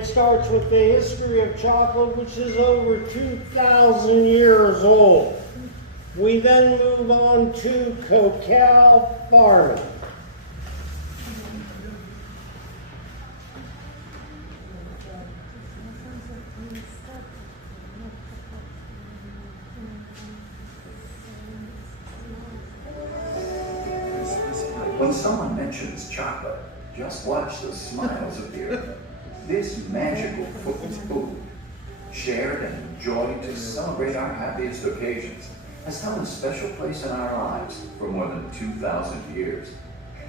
it starts with the history of chocolate, which is over 2,000 years old. We then move on to cacao farming. When someone mentions chocolate, just watch the smiles appear. This magical food, shared and enjoyed to celebrate our happiest occasions, has held a special place in our lives for more than 2,000 years.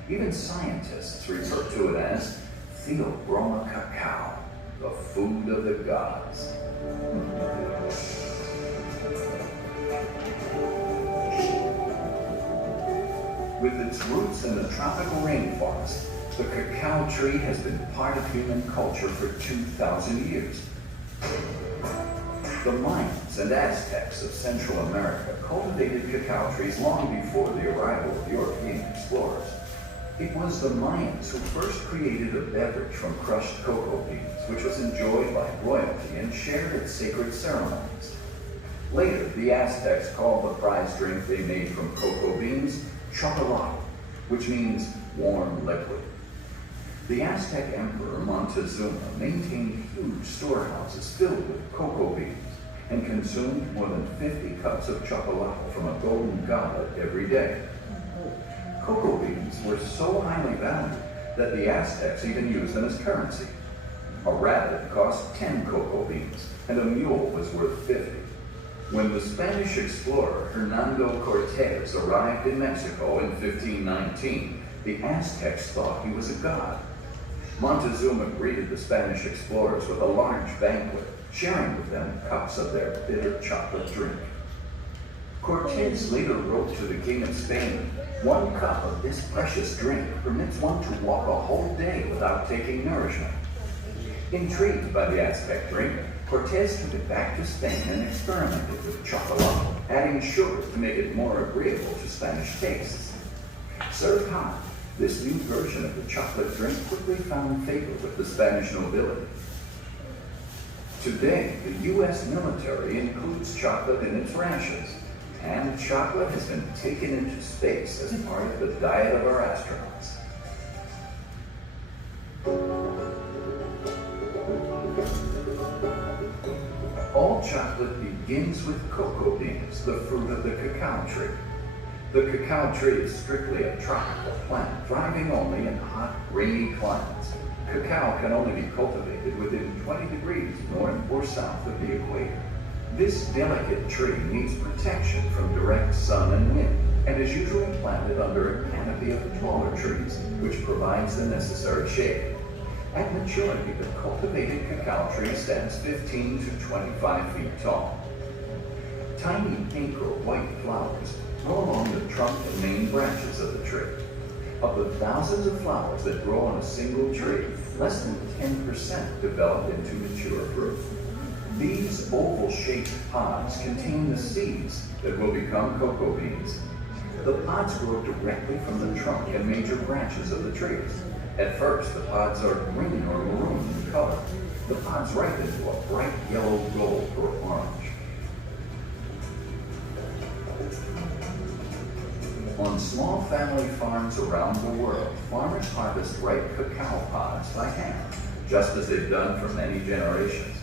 Even scientists refer to it as Theobroma cacao, the food of the gods. With its roots in the tropical rainforest, the cacao tree has been part of human culture for 2,000 years. The Mayans and Aztecs of Central America cultivated cacao trees long before the arrival of European explorers. It was the Mayans who first created a beverage from crushed cocoa beans, which was enjoyed by royalty and shared at sacred ceremonies. Later, the Aztecs called the prized drink they made from cocoa beans chocolate, which means warm liquid. The Aztec Emperor Montezuma maintained huge storehouses filled with cocoa beans and consumed more than 50 cups of chocolate from a golden goblet every day. Cocoa beans were so highly valued that the Aztecs even used them as currency. A rabbit cost 10 cocoa beans, and a mule was worth 50. When the Spanish explorer Hernando Cortez arrived in Mexico in 1519, the Aztecs thought he was a god. Montezuma greeted the Spanish explorers with a large banquet, sharing with them cups of their bitter chocolate drink. Cortez later wrote to the King of Spain, "One cup of this precious drink permits one to walk a whole day without taking nourishment." Intrigued by the Aztec drink, Cortez took it back to Spain and experimented with chocolate, adding sugar to make it more agreeable to Spanish tastes. Served hot, this new version of the chocolate drink quickly found favor with the Spanish nobility. Today, the U.S. military includes chocolate in its rations, and chocolate has been taken into space as part of the diet of our astronauts. All chocolate begins with cocoa beans, the fruit of the cacao tree. The cacao tree is strictly a tropical plant, thriving only in hot, rainy climates. Cacao can only be cultivated within 20 degrees north or south of the equator. This delicate tree needs protection from direct sun and wind, and is usually planted under a canopy of taller trees, which provides the necessary shade. At maturity, the cultivated cacao tree stands 15 to 25 feet tall. Tiny pink or white flowers grow along the trunk and main branches of the tree. Of the thousands of flowers that grow on a single tree, less than 10% develop into mature fruit. These oval-shaped pods contain the seeds that will become cocoa beans. The pods grow directly from the trunk and major branches of the trees. At first, the pods are green or maroon in color. The pods ripen into a bright yellow, gold, or orange. On small family farms around the world, farmers harvest ripe cacao pods by hand, just as they've done for many generations.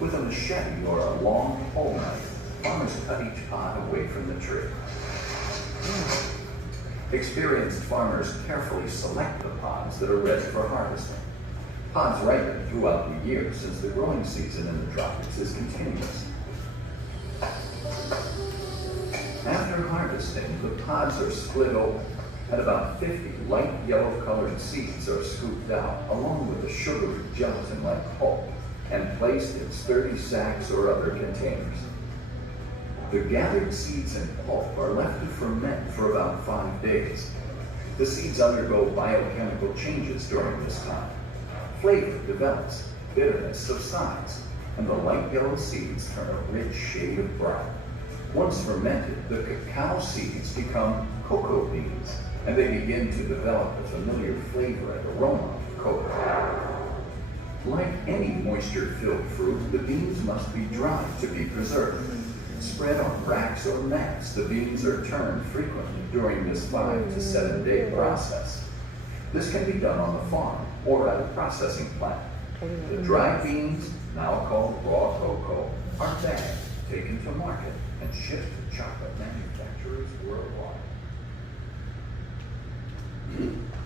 With a machete or a long pole knife, farmers cut each pod away from the tree. Experienced farmers carefully select the pods that are ready for harvesting. Pods ripen throughout the year since the growing season in the tropics is continuous. After harvesting, the pods are split open, and about 50 light yellow-colored seeds are scooped out, along with a sugary gelatin-like pulp, and placed in sturdy sacks or other containers. The gathered seeds and pulp are left to ferment for about 5 days. The seeds undergo biochemical changes during this time. Flavor develops, bitterness subsides, and the light yellow seeds turn a rich shade of brown. Once fermented, the cacao seeds become cocoa beans, and they begin to develop the familiar flavor and aroma of cocoa. Like any moisture-filled fruit, the beans must be dried to be preserved. Spread on racks or mats, the beans are turned frequently during this 5 to 7 day process. This can be done on the farm or at a processing plant. The dried beans, now called raw cocoa, are bagged, taken to market, and shipped to chocolate manufacturers worldwide.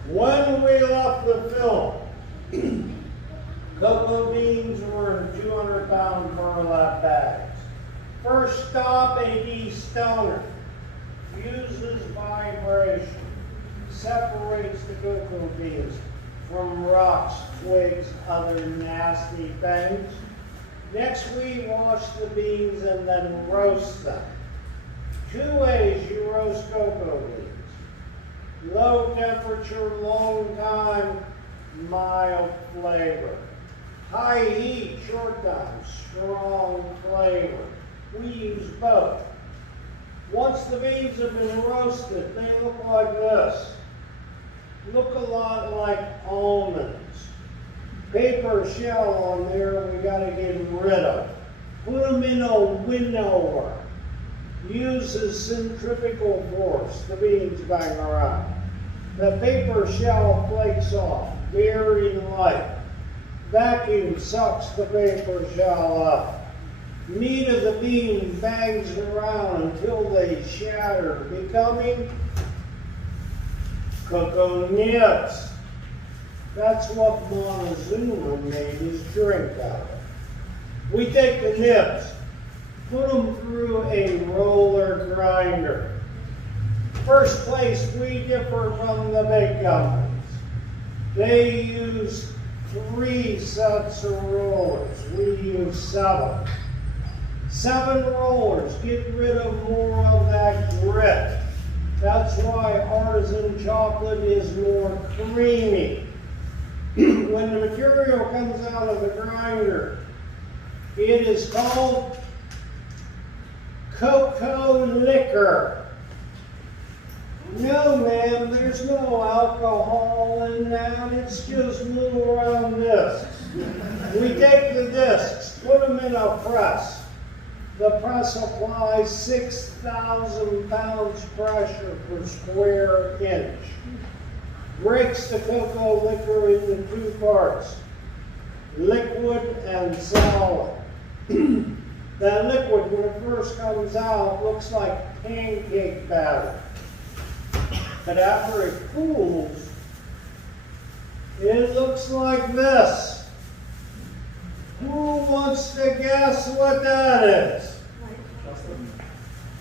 When we left the film, cocoa beans were in 200-pound burlap bags. First stop, a destoner. Uses vibration. Separates the cocoa beans from rocks, twigs, other nasty things. Next, we wash the beans and then roast them. 2 ways you roast cocoa beans. Low temperature, long time, mild flavor. High heat, short time, strong flavor. We use both. Once the beans have been roasted, they look like this. Look a lot like almonds. Paper shell on there we gotta get rid of. Put them in a winnower. Uses centrifugal force, the beans bang around. The paper shell flakes off, very light. Vacuum sucks the paper shell up. Meat of the bean bangs around until they shatter, becoming cocoa nibs. That's what Montezuma made his drink out of. We take the nibs, put them through a roller grinder. First place, we differ from the big companies. They use 3 sets of rollers. We use 7. 7 rollers, get rid of more of that grit. That's why artisan chocolate is more creamy. When the material comes out of the grinder, it is called cocoa liquor. No, ma'am, there's no alcohol in that. It's just little round discs. We take the discs, put them in a press. The press applies 6,000 pounds pressure per square inch. Breaks the cocoa liquor into 2 parts, liquid and solid. That liquid, when it first comes out, looks like pancake batter. But after it cools, it looks like this. Who wants to guess what that is?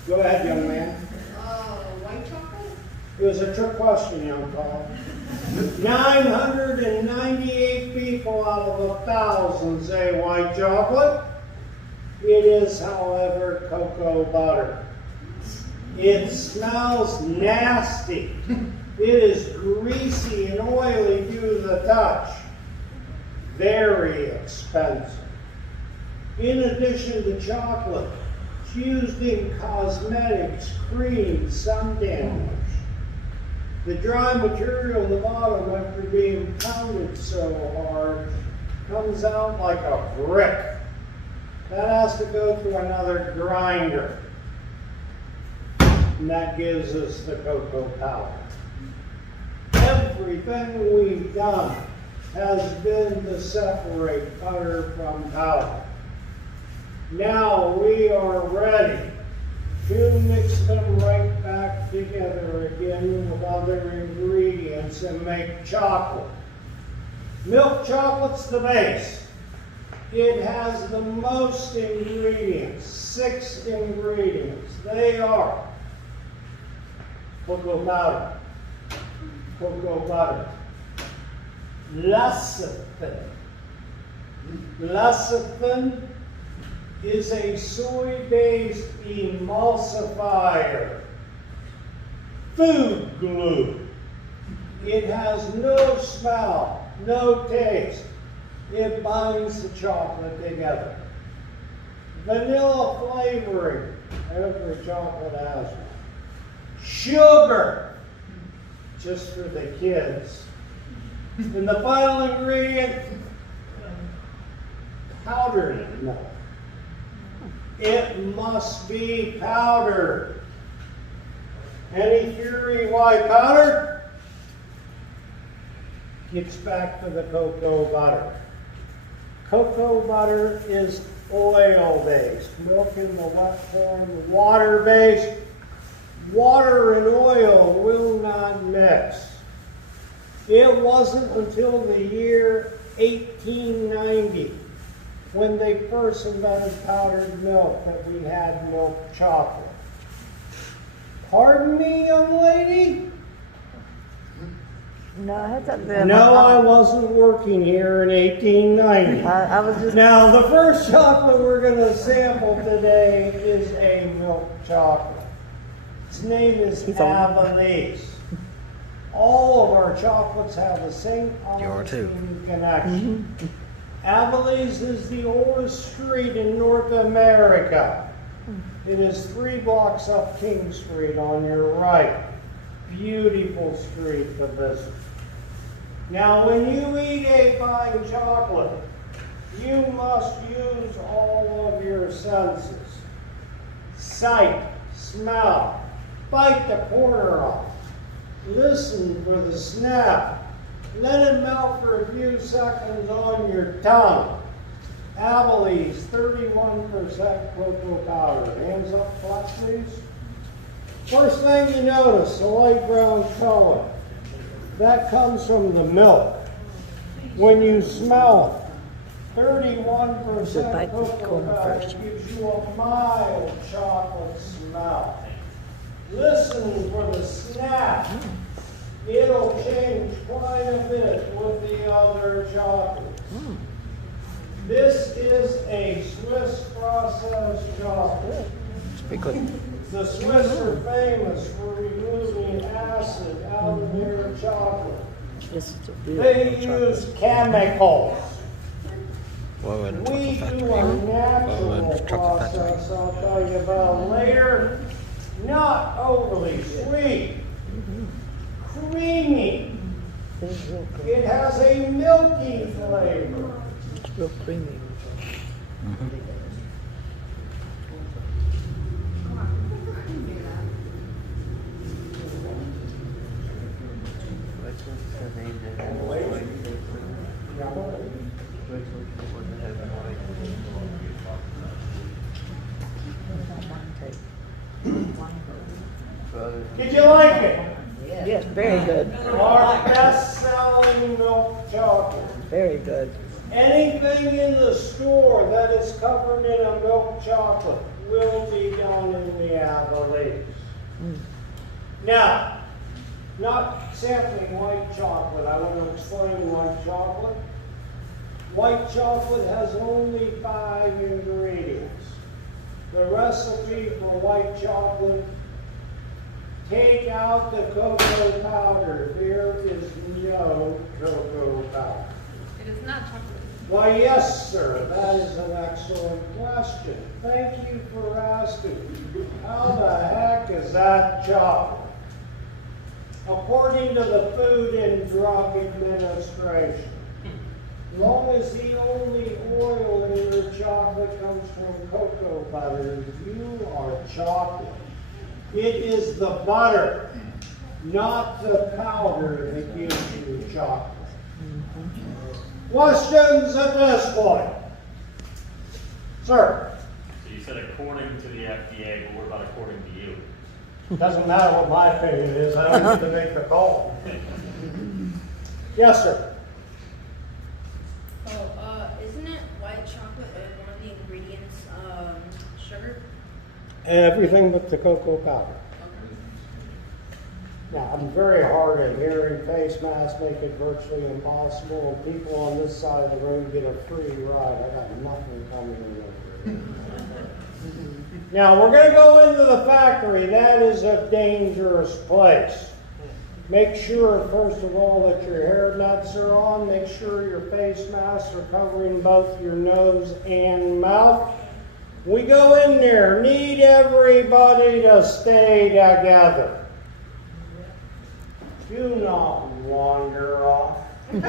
Go ahead, young man. White chocolate? It was a trick question, young Paul. 998 people out of 1,000 say white chocolate. It is, however, cocoa butter. It smells nasty. It is greasy and oily to the touch. Very expensive. In addition to chocolate, it's used in cosmetics, creams, sun The dry material in the bottom, after being pounded so hard, comes out like a brick. That has to go through another grinder. And that gives us the cocoa powder. Everything we've done has been to separate butter from powder. Now we are ready to mix them right back together again with other ingredients and make chocolate. Milk chocolate's the base. It has the most ingredients, 6 ingredients. They are cocoa powder, cocoa butter, lecithin. Lecithin is a soy-based emulsifier. Food glue. It has no smell, no taste. It binds the chocolate together. Vanilla flavoring. Every chocolate has one. Sugar. Just for the kids. And the final ingredient, powdered milk. It must be powdered. Any theory why powdered? Gets back to the cocoa butter. Cocoa butter is oil-based. Milk in the wet form, water-based. Water and oil will not mix. It wasn't until the year 1890 when they first invented powdered milk that we had milk chocolate. Pardon me, young lady? No, I had something there. No, I wasn't working here in 1890. I was just. Now, the first chocolate we're going to sample today is a milk chocolate. Its name is Avalese. All of our chocolates have the same origin connection. Avalese is the oldest street in North America. It is 3 blocks up King Street on your right. Beautiful street to visit. Now, when you eat a fine chocolate, you must use all of your senses. Sight, smell, bite the corner off. Listen for the snap. Let it melt for a few seconds on your tongue. Avalese, 31% cocoa powder. Hands up, flat, please. First thing you notice, the light brown color. That comes from the milk. When you smell it, 31% cocoa powder gives you a mild chocolate smell. Listen for the snap. It'll change quite a bit with the other chocolates. This is a Swiss processed chocolate. The Swiss are famous for removing acid out of their chocolate. They use chemicals. We do a natural process I'll tell you about later. Not overly sweet. Creamy. It has a milky flavor. It's real creamy. Did you like it? Yes, very good. Our best-selling milk chocolate. Very good. Anything in the store that is covered in a milk chocolate will be done in the Avalese. Now, not sampling white chocolate. I want to explain white chocolate. White chocolate has only 5 ingredients. The recipe for white chocolate: take out the cocoa powder. There is no cocoa powder. It is not chocolate. Why, yes, sir. That is an excellent question. Thank you for asking. How the heck is that chocolate? According to the Food and Drug Administration, as long as the only oil in your chocolate comes from cocoa butter, you are chocolate. It is the butter, not the powder, that gives you chocolate. Questions at this point? Sir? So you said according to the FDA, but what about according to you? Doesn't matter what my opinion is, I don't get to make the call. Yes, sir? Isn't it white chocolate and one of the ingredients, sugar? Everything but the cocoa powder. Now, I'm very hard at hearing. Face masks make it virtually impossible, and people on this side of the room get a free ride. I got nothing coming in over here. Now, we're going to go into the factory. That is a dangerous place. Make sure, first of all, that your hair nets are on. Make sure your face masks are covering both your nose and mouth. We go in there. Need everybody to stay together. Do not wander off. Do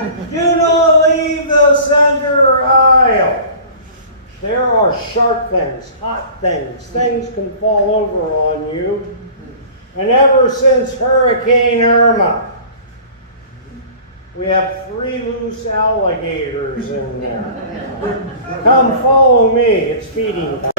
not leave the center aisle. There are sharp things, hot things. Things can fall over on you. And ever since Hurricane Irma, we have 3 loose alligators in there. Come follow me. It's feeding time.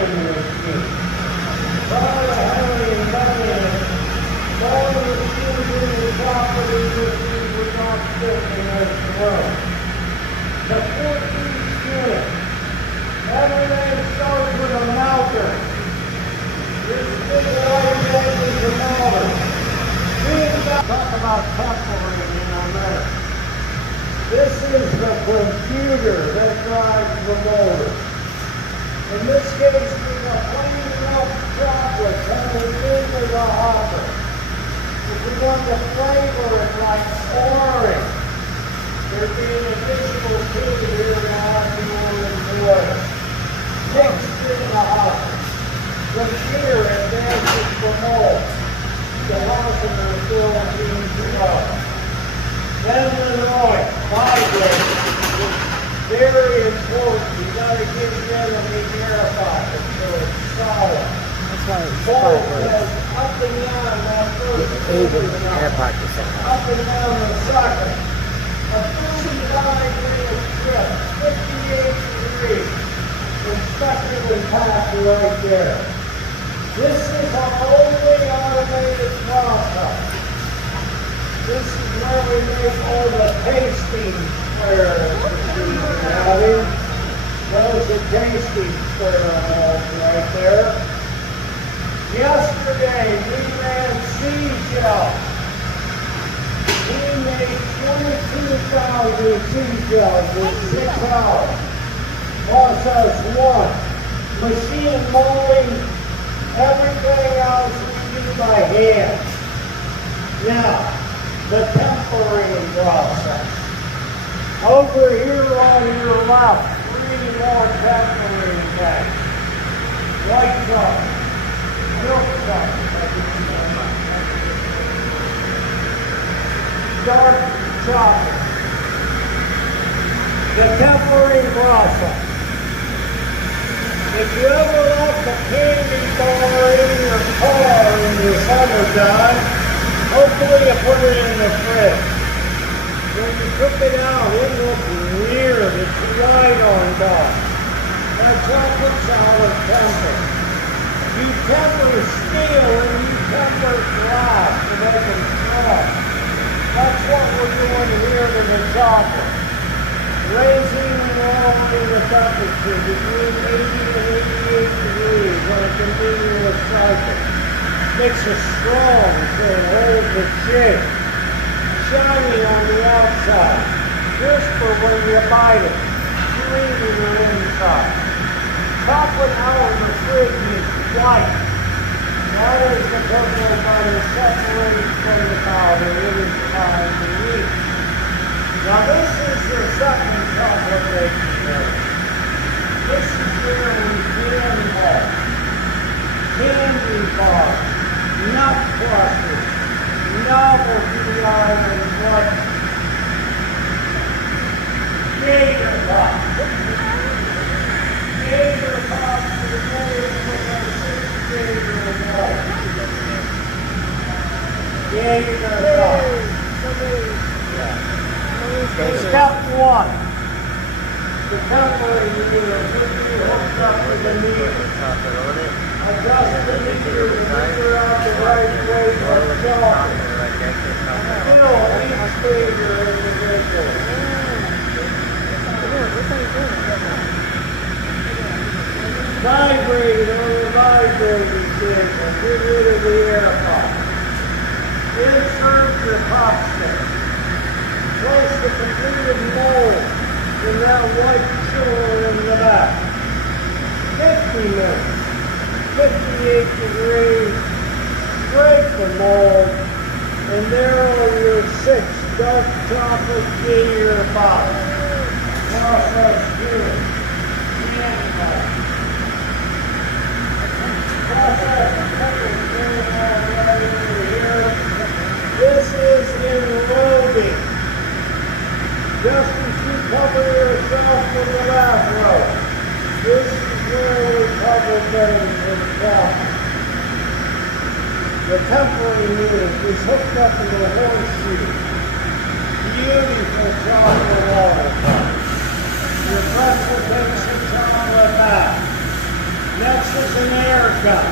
The 14th unit. Everything starts with a mounter. This big white head is a mounter. Talk about templating in a minute. This is the computer that drives the motor. In this case, we have plain enough chocolate coming into the hopper. If we want to flavor it like orange, there'd be an additional tube here to add more enjoy. Mixed in the hopper. From here, advances the mold. The hopper is still being slow. Then the noise, vibrating. Very important. You gotta get rid of the air pocket so it's solid. That's why it's Mold forward. goes up and down that first Even air pockets are up and down the second. A 35-degree strip, 58 degrees. Inspector and pass right there. This is our only automated process. This is where we make all the tasting squares. Those are tasting square molds right there. Yesterday we ran seashells. We made 22,000 seashells in 6 hours. Process 1. Machine molding. Everything else we do by hand. Now, the tempering process. Over here on your left, 3 more tempering tanks. White chocolate, milk chocolate, dark chocolate. The tempering process. If you ever left a candy bar in your car in the summertime, hopefully you put it in the fridge. When you cook it out, it looks weird. It's white on top. That chocolate's out of temper. You temper steel and you temper glass to make them strong. That's what we're doing here to the chocolate. Raising and lowering the temperature between 80 and 88 degrees on a continuous cycle. Makes it strong so it holds the shape. Shiny on the outside. Crisper when you bite it. Creamy on the inside. Chocolate out of the fridge is white. That is the cocoa butter separated from the powder. It is time to eat. Now this is the second chocolate making area. This is where we can have candy bars, nut clusters, novelty items like Gator Pops. Gator Pops are made with a 6-gator ball. Gator Pops. Step 1. The tempering meter should be hooked up to the meter. Adjust the meter to figure out the right way of chocolate. Fill each figure individually. Vibrate on the vibrating signal. Get rid of the air pop. Insert your pop stick. Place the completed mold in that white cylinder in the back. 50 minutes. 58 degrees. Break the mold. And there are your 6 dark chocolate Gator Pops. Process 2. Candy Pops. Process 3 right over here. This is enrobing. Just as you cover yourself with the bathrobe. This is The tempering unit is hooked up into a horseshoe. Beautiful chocolate water pump. Your pretzel takes the chocolate back. Next is an air gun.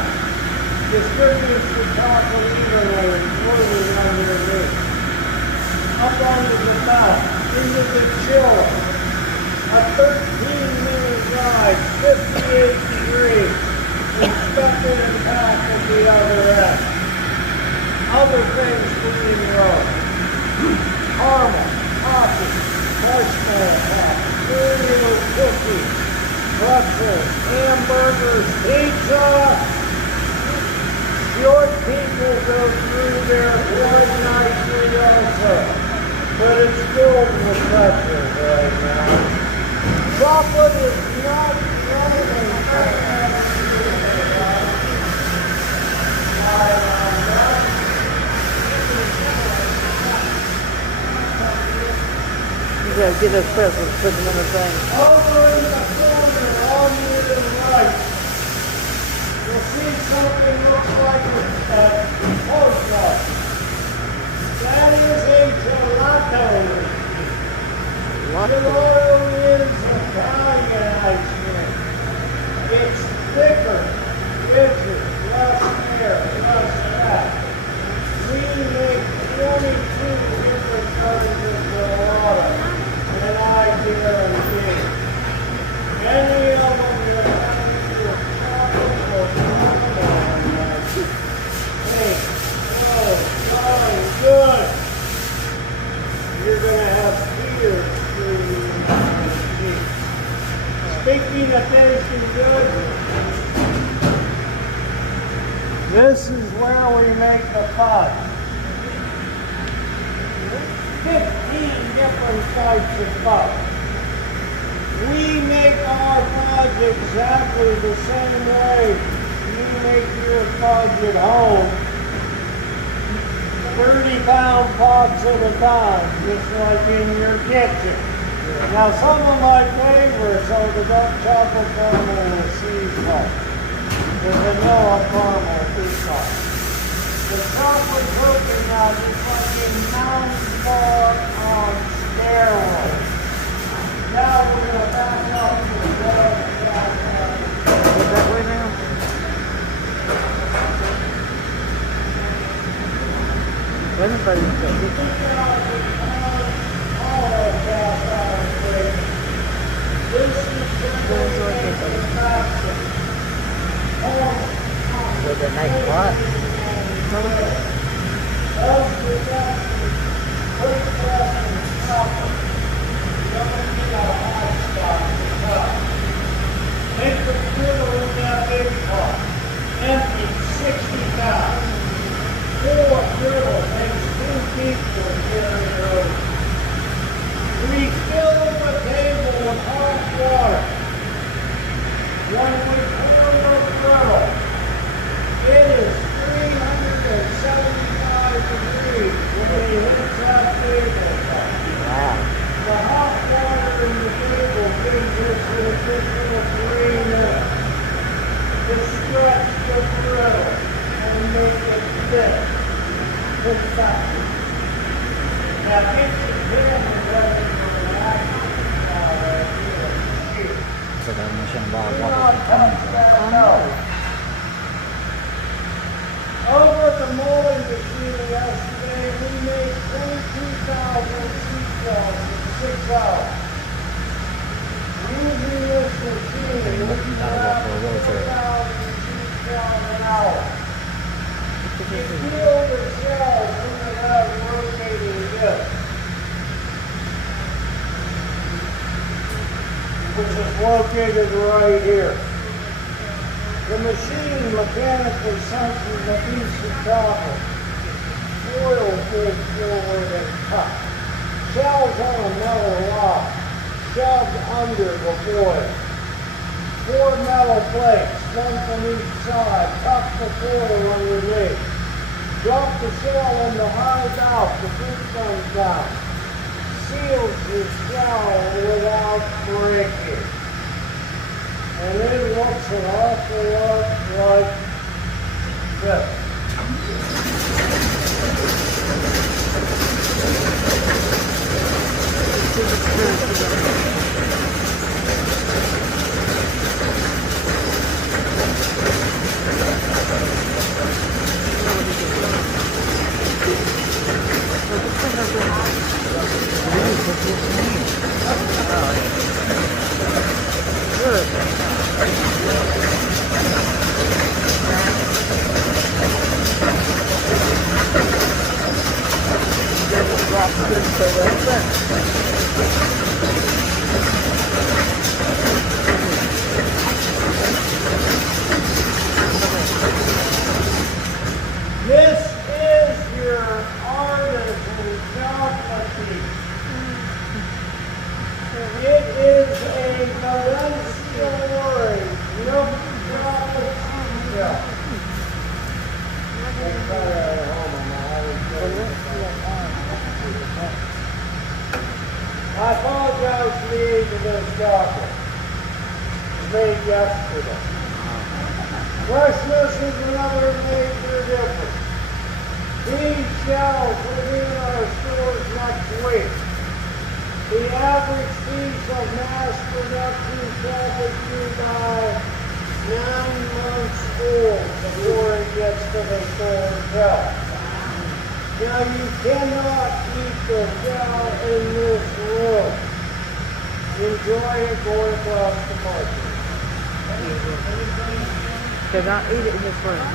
Distributes the chocolate evenly and fluid underneath. Up onto the mouth, into the chiller. A 13-minute ride, 58 degrees. Inspected and packed at the other end. Other things being rolled. Caramel, coffee, marshmallow pop, Oreo cookies, pretzels, hamburgers, pizza. Short people go through there quite nicely also. But it's filled with pretzels right now. Chocolate is not running. You gotta get those pretzels, put them in the thing. Over in the corner on your right, you'll see something looks like a postcard. That is a gelato. Gelato is Italian ice cream. It's thicker, richer, less air, less fat. We make 22 different kinds of gelato, and I guarantee any of them that have either chocolate or caramel hey, darn good. You're going to have tears through your teeth. Speaking of tasting good, this is where we make the fudge. 15 different types of fudge. We make our fudge exactly the same way you make your fudge at home. 30-pound pots at a time, just like in your kitchen. Now some of my favorites are the dark chocolate caramel with sea salt. The vanilla caramel peacock. The chocolate coconut is like a mountain bar on steroids. Now we're going to back up to the dark chocolate. Go that way now. Everybody's got this. With a nice pot. Make the griddle in that big pot. Empty 60 pounds. 4 griddles makes 2 people carry over. Refill the table with hot water. When we pour the griddle, it is 375 degrees when it hits that table top. Wow. The hot water in the table gives us an additional 3 minutes to stretch the griddle and make it thick. Exactly. Now, get your pan ready for the action. So that much Do involved. not touch that nose. Over at the molding machine yesterday, we made 22,000 seashells in 6 hours. Using this machine, we can have 4,000 seashells an hour. You feel the shells when they have rotating discs, which is located right here. The machine mechanically senses a piece of chocolate. Foil pulled forward and cut. Shells on a metal rod, shoved under the foil. 4 metal plates, 1 from each side, tuck the foil underneath. Drop the shell in the hard mouth, the fruit comes down. Seals the shell without breaking. And it looks an awful lot like this. This is your artisan chocolate cake. It is a Valencia milk chocolate milk. I apologize for the age of this chocolate. It was made yesterday. Freshness is another major difference. These shells will be in our stores next week. The average piece of mass production chocolate you buy 9 months old before it gets to the store shelf. Now you cannot eat the shell in this room. Enjoy it going across the market. Cannot eat it in this room.